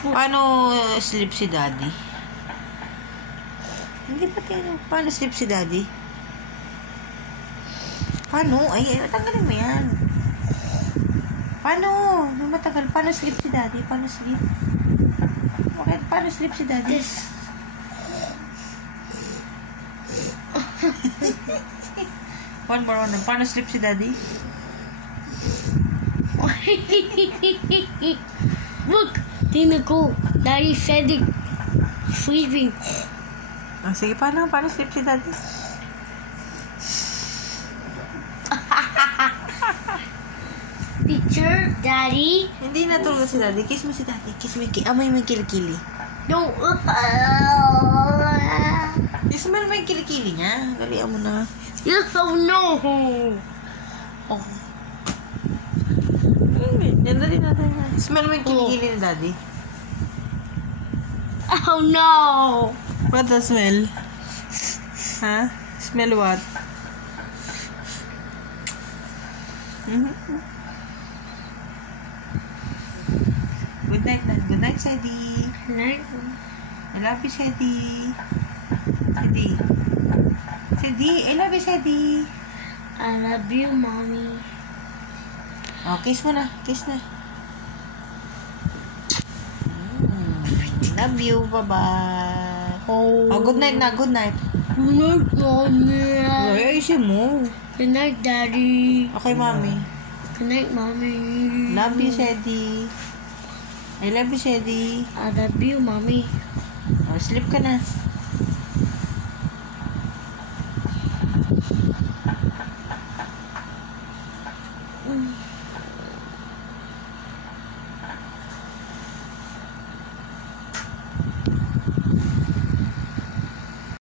Paano sleep si daddy? Hindi ba tayo? Paano sleep si daddy? Paano? Ay, tanggalin mo yan. Paano? Yung matagal. Paano sleep si daddy? Paano sleep? Okay, paano sleep si daddy? One more. Paano sleep si daddy? Look, tingnan ko. Daddy said it. Sleeping. Oh, sige, paano sleep si daddy? Picture, Daddy. Hindi natulog si daddy. Kiss mo si daddy. Kiss mo. Amoy mo yung kilikili. No. Kiss mo naman yung kilikili niya. Dalihan mo na. Oh no. Oh. Yan, dali natin. Smell mo yung kilikili ni daddy. Oh no. What the smell? Huh? Smell what? Good night, Dad. Good night, Sadie. I love you, Sadie. Sadie. Sadie, I love you, Sadie. I love you, Mommy. Oh, kiss mo na. Kiss na. Love you. Bye-bye. Oh, good night na. Good night. Good night, Mommy. Ay, ayusin mo. Good night, Daddy. Okay, Mommy. Good night, Mommy. Love you, Sadie. I love you, Sadie. I love you, Mommy. Oh, sleep ka na.